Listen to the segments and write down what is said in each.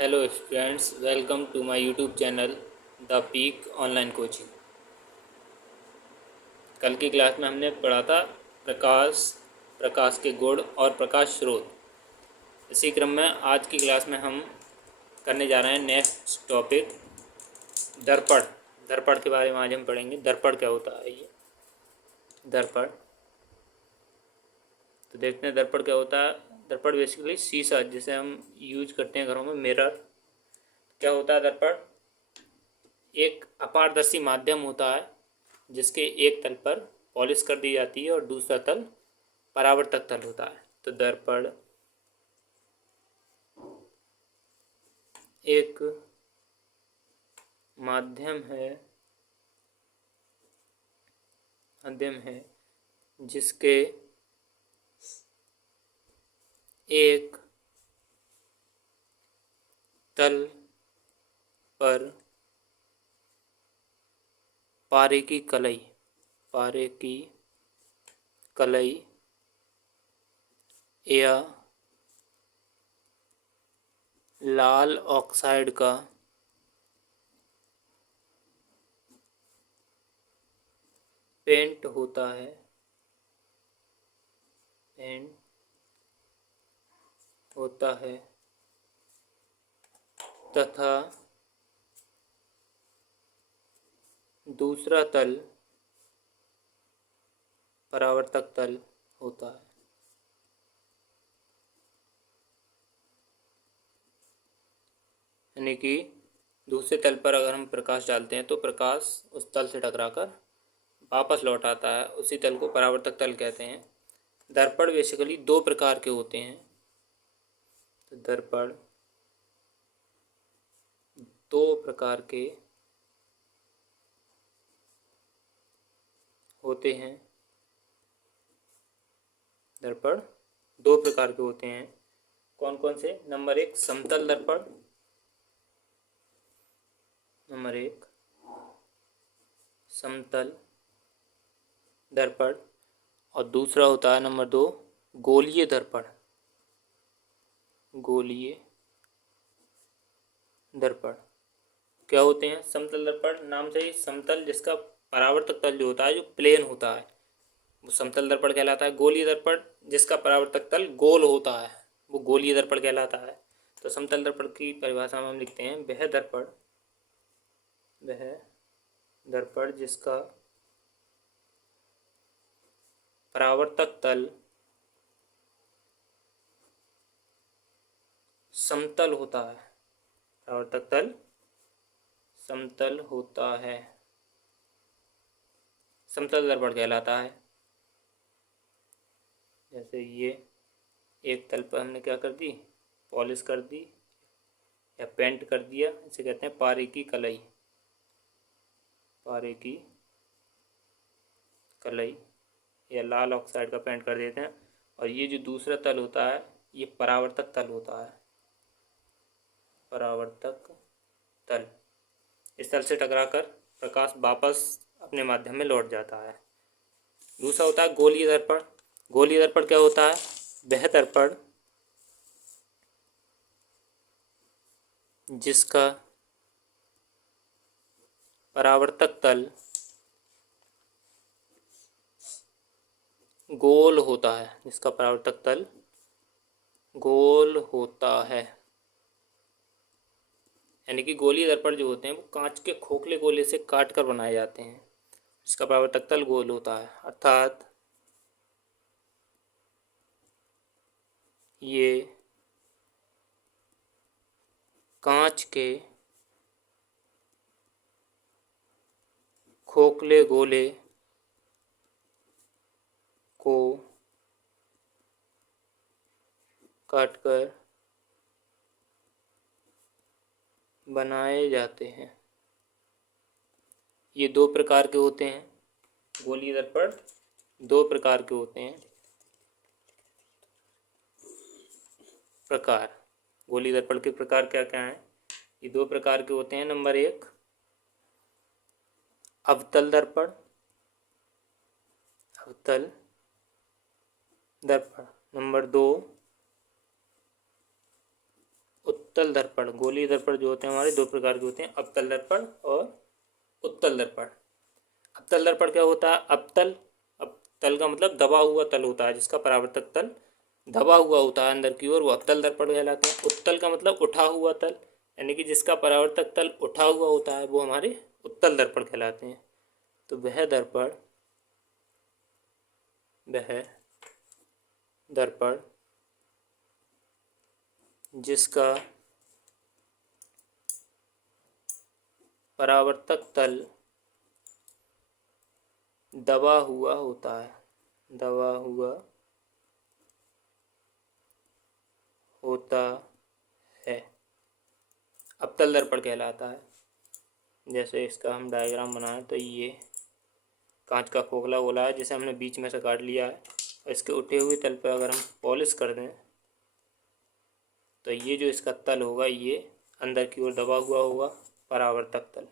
Hello students, welcome to my YouTube channel the peak online coaching. कल की class में हमने पढ़ा था प्रकाश, प्रकाश के गुण और प्रकाश स्रोत। इसी क्रम में आज की क्लास में हम करने जा रहे हैं नेक्स्ट टॉपिक दर्पण। दर्पण के बारे में आज हम पढ़ेंगे। दर्पण क्या होता है? ये दर्पण, तो देखते हैं दर्पण क्या होता है। दर्पण बेसिकली शीशा जिसे हम यूज करते हैं घरों में, मिरर। क्या होता है दर्पण? एक अपारदर्शी माध्यम होता है जिसके एक तल पर पॉलिश कर दी जाती है और दूसरा तल परावर्तक तल होता है। तो दर्पण एक माध्यम है जिसके एक तल पर पारे की कलई या लाल ऑक्साइड का पेंट होता है तथा दूसरा तल परावर्तक तल होता है। यानी कि दूसरे तल पर अगर हम प्रकाश डालते हैं तो प्रकाश उस तल से टकराकर वापस लौट आता है, उसी तल को परावर्तक तल कहते हैं। दर्पण बेसिकली दो प्रकार के होते हैं। तो दर्पण दो प्रकार के होते हैं। दर्पण दो प्रकार के होते हैं। कौन कौन से? नंबर एक, समतल दर्पण। नंबर एक, समतल दर्पण। और दूसरा होता है नंबर दो, गोलीय दर्पण। गोलीय दर्पण क्या होते हैं? समतल दर्पण नाम से ही समतल, जिसका परावर्तक तल जो होता है, जो प्लेन होता है, वो समतल दर्पण कहलाता है। गोलीय दर्पण जिसका परावर्तक तल गोल होता है, वो गोलीय दर्पण कहलाता है। तो समतल दर्पण की परिभाषा में हम लिखते हैं वह दर्पण जिसका परावर्तक तल समतल होता है। परावर्तक तल समतल होता है, समतल दर्पण कहलाता है। जैसे ये एक तल पर हमने क्या कर दी? पॉलिश कर दी या पेंट कर दिया, इसे कहते हैं पारे की कलई। पारे की कलई या लाल ऑक्साइड का पेंट कर देते हैं। और ये जो दूसरा तल होता है, ये परावर्तक तल होता है। परावर्तक तल, इस तल से टकराकर प्रकाश वापस अपने माध्यम में लौट जाता है। दूसरा होता है गोलीय दर्पण। गोलीय दर्पण क्या होता है? वह दर्पण जिसका परावर्तक तल गोल होता है। जिसका परावर्तक तल गोल होता है, यानी कि गोलीय दर्पण जो होते हैं वो कांच के खोखले गोले से काट कर बनाए जाते हैं। इसका परावर्तक तल गोल होता है, अर्थात ये कांच के खोखले गोले को काटकर बनाए जाते हैं। ये दो प्रकार के होते हैं। गोलीय दर्पण दो प्रकार के होते हैं। प्रकार, गोलीय दर्पण के प्रकार क्या क्या हैं? ये दो प्रकार के होते हैं। नंबर एक, अवतल दर्पण। अवतल दर्पण। नंबर दो, उत्तल दर्पण, गोलीय दर्पण जो होते हैं हमारे दो प्रकार के होते हैं, अवतल दर्पण और उत्तल दर्पण। अवतल दर्पण क्या होता है? अवतल का मतलब दबा हुआ तल होता है, जिसका परावर्तक तल दबा हुआ होता है अंदर की ओर, वो अवतल दर्पण कहलाते हैं। उत्तल का मतलब उठा हुआ तल, यानी कि जिसका परावर्तक तल उठा हुआ होता है, वो हमारे उत्तल दर्पण कहलाते हैं। तो वह दर्पण जिसका परावर्तक तल दबा हुआ होता है, अवतल दर्पण कहलाता है। जैसे इसका हम डायग्राम बनाएं तो ये कांच का खोखला गोला है, जिसे हमने बीच में से काट लिया है, और इसके उठे हुए तल पर अगर हम पॉलिश कर दें तो ये जो इसका तल होगा ये अंदर की ओर दबा हुआ होगा, परावर्तक तल।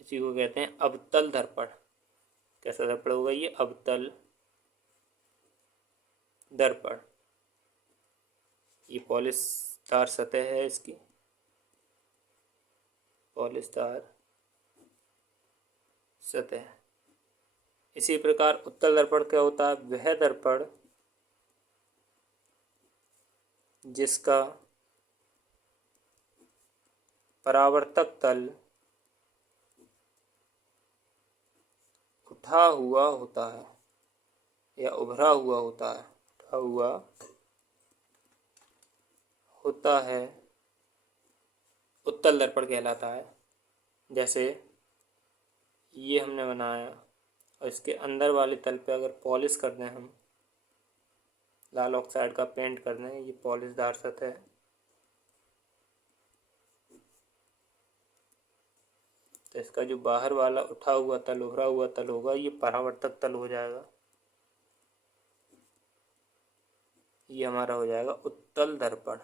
इसी को कहते हैं अवतल दर्पण। कैसा दर्पण होगा ये? अवतल दर्पण। ये पॉलिशदार सतह है इसकी, पॉलिशदार सतह। इसी प्रकार उत्तल दर्पण क्या होता है? वह दर्पण जिसका परावर्तक तल उठा हुआ होता है या उभरा हुआ होता है, उत्तल दर्पण कहलाता है। जैसे ये हमने बनाया और इसके अंदर वाले तल पे अगर पॉलिश कर दें, हम लाल ऑक्साइड का पेंट कर दें, ये पॉलिशदार सतह है, तो इसका जो बाहर वाला उठा हुआ तल, उभरा हुआ तल होगा, ये परावर्तक तल हो जाएगा। ये हमारा हो जाएगा उत्तल दर्पण।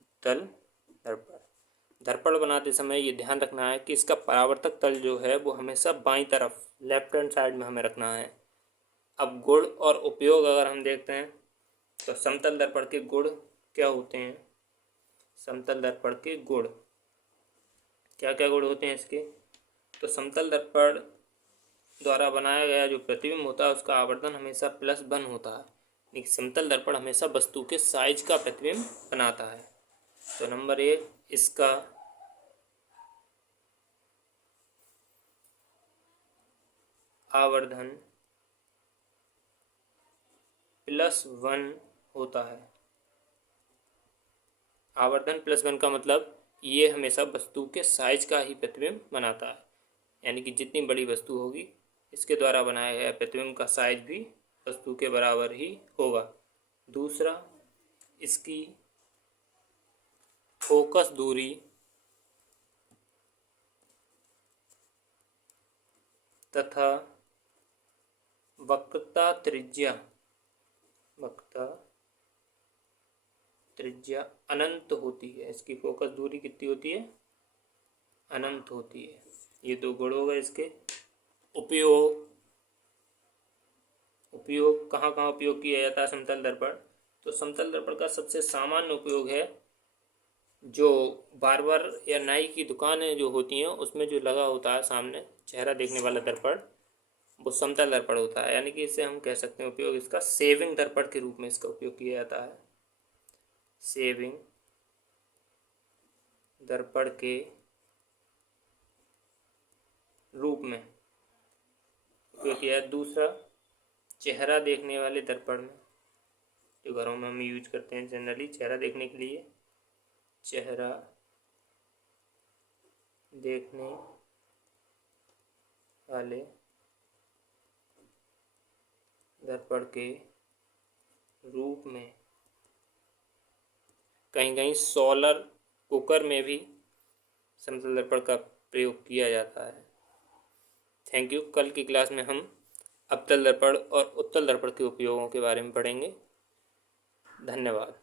उत्तल दर्पण। दर्पण बनाते समय ये ध्यान रखना है कि इसका परावर्तक तल जो है वो हमेशा बाईं तरफ, लेफ्ट हैंड साइड में हमें रखना है। अब गुण और उपयोग अगर हम देखते हैं तो समतल दर्पण के गुण क्या होते हैं? समतल दर्पण के गुण क्या क्या गुण होते हैं इसके? तो समतल दर्पण द्वारा बनाया गया जो प्रतिबिंब होता है उसका आवर्धन हमेशा +1 होता है, लेकिन समतल दर्पण हमेशा वस्तु के साइज का प्रतिबिंब बनाता है। तो नंबर 1, इसका आवर्धन +1 होता है। आवर्धन +1 का मतलब ये हमेशा वस्तु के साइज का ही प्रतिबिंब बनाता है, यानी कि जितनी बड़ी वस्तु होगी इसके द्वारा बनाया गया प्रतिबिंब का साइज भी वस्तु के बराबर ही होगा। दूसरा, इसकी फोकस दूरी तथा वक्रता त्रिज्या अनंत होती है। इसकी फोकस दूरी कितनी होती है? अनंत होती है। ये 2 गुण हो गए इसके। उपयोग कहाँ कहाँ उपयोग किया जाता है समतल दर्पण? तो समतल दर्पण का सबसे सामान्य उपयोग है जो बार्बर या नाई की दुकानें जो होती हैं उसमें जो लगा होता है सामने चेहरा देखने वाला दर्पण, वो समतल दर्पण होता है। यानी कि इसे हम कह सकते हैं उपयोग इसका सेविंग दर्पण के रूप में इसका उपयोग किया जाता है। सेविंग दर्पण के रूप में उपयोग किया है। दूसरा, चेहरा देखने वाले दर्पण में, जो घरों में हम यूज करते हैं जनरली चेहरा देखने के लिए, चेहरा देखने वाले दर्पण के रूप में, कहीं कहीं सोलर कुकर में भी समतल दर्पण का प्रयोग किया जाता है। Thank you. कल की क्लास में हम अवतल दर्पण और उत्तल दर्पण के उपयोगों के बारे में पढ़ेंगे। धन्यवाद।